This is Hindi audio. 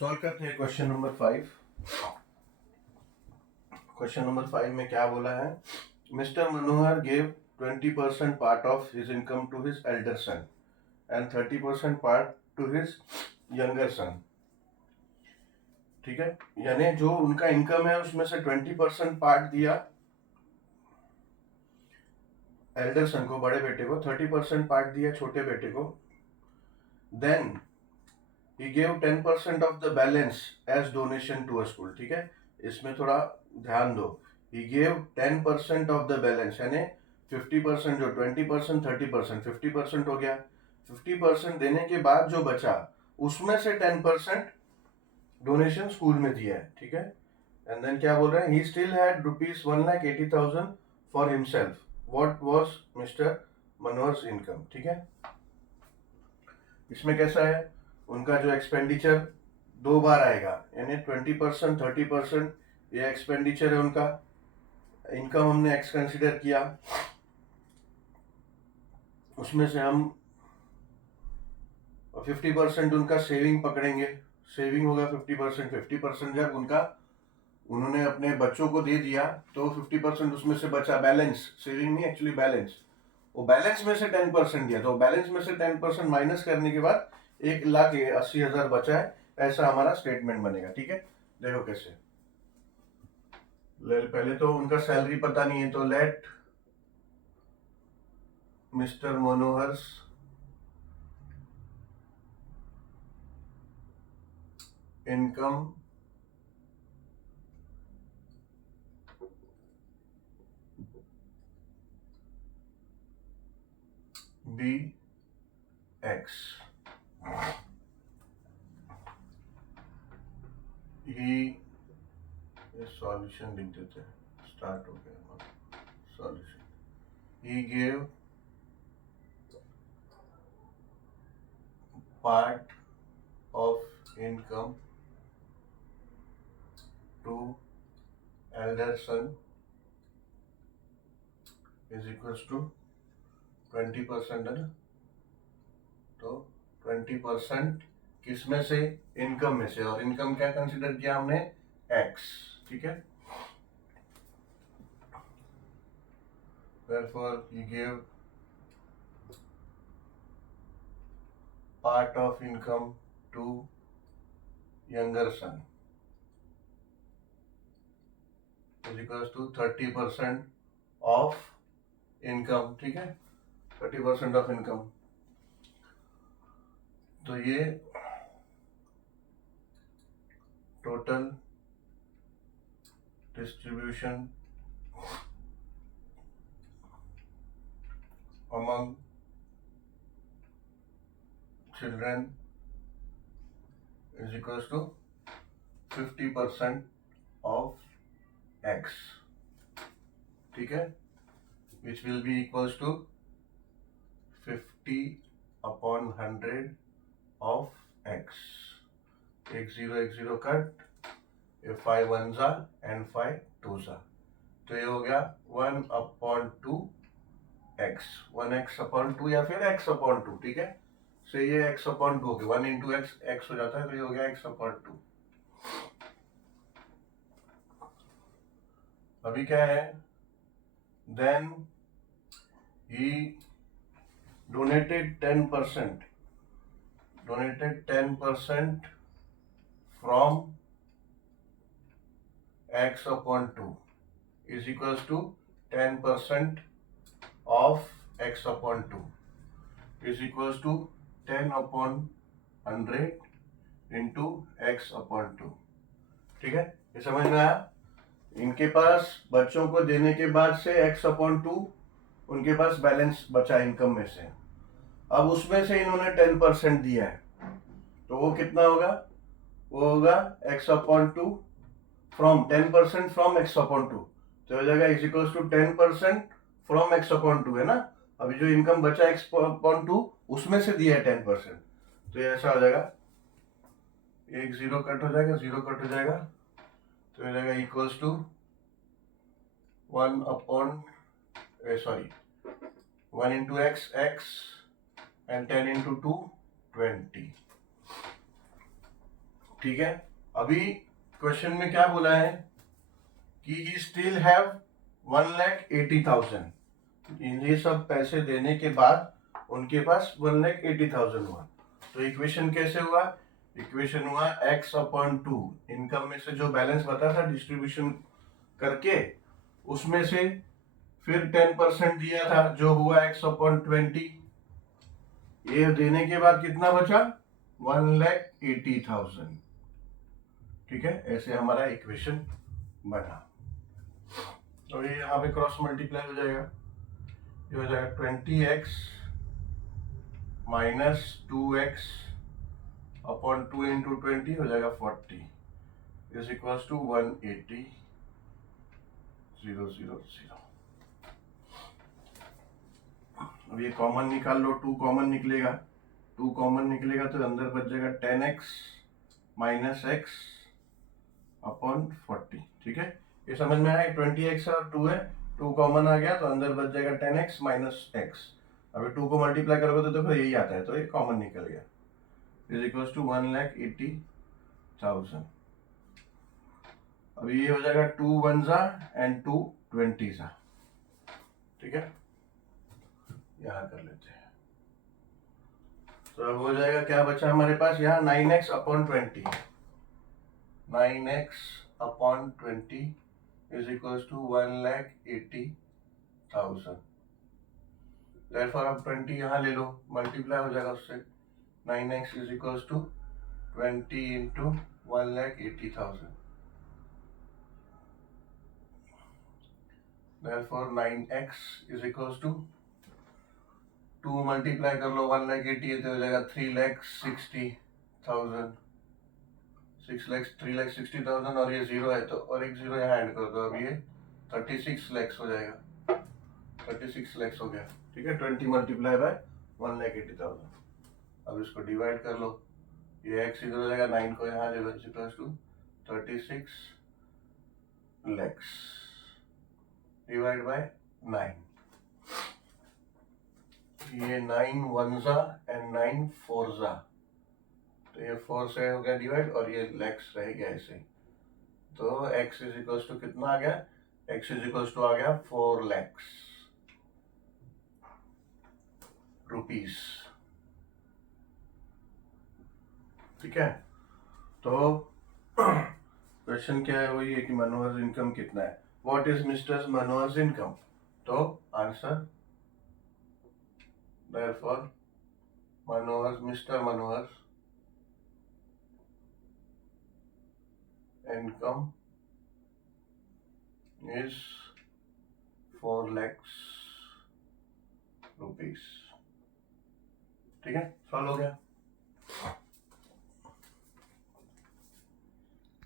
सॉल्व करते हैं क्वेश्चन नंबर 5। क्वेश्चन नंबर 5 में क्या बोला है? Mister Manohar gave 20% part of his income to his elder son and 30% part to his younger son. ठीक है, यानी जो उनका इनकम है उसमें से 20% पार्ट दिया एल्डर सन को, बड़े बेटे को, 30% पार्ट दिया छोटे बेटे को। Then he gave 10% of the balance as donation to a school। ठीक है, इसमें थोड़ा ध्यान दो। he gave 10% of the balance यानी 50%, जो 20%, 30%, 50% हो गया। 50% देने के बाद जो बचा उसमें से 10% डोनेशन स्कूल में दिया है। ठीक है, एंड देन क्या बोल रहे हैं? he still had rupees 1,80,000 for himself। what was Mr. Manohar's income. ठीक है, इसमें कैसा है, उनका जो एक्सपेंडिचर दो बार आएगा, यानी 20%, 30% ये एक्सपेंडिचर है उनका। इनकम हमने एक्स कंसिडर किया, उसमें से हम 50% उनका सेविंग पकड़ेंगे। सेविंग होगा 50%। 50% जब उन्होंने अपने बच्चों को दे दिया तो 50% उसमें से बचा, बैलेंस, सेविंग नहीं एक्चुअली बैलेंस। वो बैलेंस में से 10% दिया, तो बैलेंस में से 10% माइनस करने के बाद 1,80,000 बचा है। ऐसा हमारा स्टेटमेंट बनेगा। ठीक है, देखो कैसे। पहले तो उनका सैलरी पता नहीं है, तो let mister Manohar's income be X. ही, सॉल्यूशन लिख देते हैं, स्टार्ट हो गया हमारा solution. He gave part of income to elder son is equals to 20% है ना, तो 20% किसमें से? इनकम में से। और इनकम क्या कंसिडर किया हमने? एक्स। ठीक है, therefore he gave part of income to younger son is equals to 30% of income। ठीक है, 30% of income। तो ये total distribution among children is equals to 50% of x। ठीक है, which will be equals to 50/100 of x। एक जीरो कट, 5 1 एंड 5 2 जा, तो ये हो गया 1/2 x, 1x/2 या फिर x/2। ठीक है, so ये x/2 हो गया, 1 इंटू एक्स एक्स हो जाता है, तो ये हो गया x/2। अभी क्या है? Then he donated 10% from x/2 is equals to 10% of x/2 is equals to 10/100 into x/2। ठीक है, ये समझ में आया? इनके पास बच्चों को देने के बाद से x/2 उनके पास बैलेंस बचा इनकम में से। अब उसमें से इन्होंने 10% दिया है, तो वो कितना होगा? वो होगा x/2 फ्रॉम 10% फ्रॉम x/2, तो हो जाएगा is equals to 10% from x/2 है ना। अभी जो इनकम बचा x/2 उसमें से दिया है 10%, तो ये ऐसा हो जाएगा, एक जीरो कट हो जाएगा, जीरो कट हो जाएगा, तो हो जाएगा equals to 1 into x and 10 into 2 20। ठीक है, अभी क्वेश्चन में क्या बोला है कि ही स्टिल हैव 1,80,000। ये सब पैसे देने के बाद उनके पास 1,80,000 हुआ। तो इक्वेशन कैसे हुआ? इक्वेशन हुआ x/2, इनकम में से जो बैलेंस बता था डिस्ट्रीब्यूशन करके उसमें से फिर 10% दिया था जो हुआ x/20। ये देने के बाद कितना बचा? 1,80,000। ठीक है, ऐसे हमारा इक्वेशन बना। तो ये यहाँ पे क्रॉस मल्टीप्लाई हो जाएगा, ये हो जाएगा 20x minus 2x upon 2 into 20 हो जाएगा 40 इज इक्वल टू 180,000। अब ये कॉमन निकाल लो, 2 कॉमन निकलेगा, 2 कॉमन निकलेगा तो अंदर बच जाएगा 10x माइनस x अपॉन 40। ठीक है, ये समझ में आया? 20x और 2 है, 2 कॉमन आ गया तो अंदर बच जाएगा 10x माइनस x। अभी 2 को मल्टीप्लाई करोगे तो देखो यही आता है, तो ये कॉमन निकल गया इज इक्वल टू 1,80,000। अभी ये हो जाएगा 2 1 एंड 2 20। ठीक है, यहाँ कर लेते हैं। तो अब हो जाएगा, क्या बचा हमारे पास यहाँ? 9x upon 20, 9x upon 20 is equal to 1,80,000। therefore अब 20 यहाँ ले लो, मल्टीप्लाई हो जाएगा उससे। 9x is equal to 20 into 1,80,000। therefore 9x is equal to 2 multiply कर लो, 1,80,000 है तो हो जाएगा 3,60,000। 3,60,000 और ये 0 है तो और एक 0 यहाँ ऐड कर दो, अब ये 36 lakhs हो जाएगा। 36 lakhs हो गया। ठीक है, 20 मल्टीप्लाई बाय 1,80,000। अब इसको डिवाइड कर लो, ये x इधर हो जाएगा, 9 को यहाँ ले लो, equals to 36 lakhs divide by 9। ये 9 1 एंड 9 4 तो ये 4 से हो गया डिवाइड और ये लैक्स रह गया ऐसे। तो x इज इक्वल टू कितना आ गया? x इज इक्वल टू आ गया 4 lakhs रुपीस। ठीक है, तो क्वेश्चन क्या है? वही है कि मनोहर इनकम कितना है। What is mister Manohar income? तो answer therefore Mr. Manohar's income is 4 lakhs rupees। ठीक है, सॉल्व हो गया।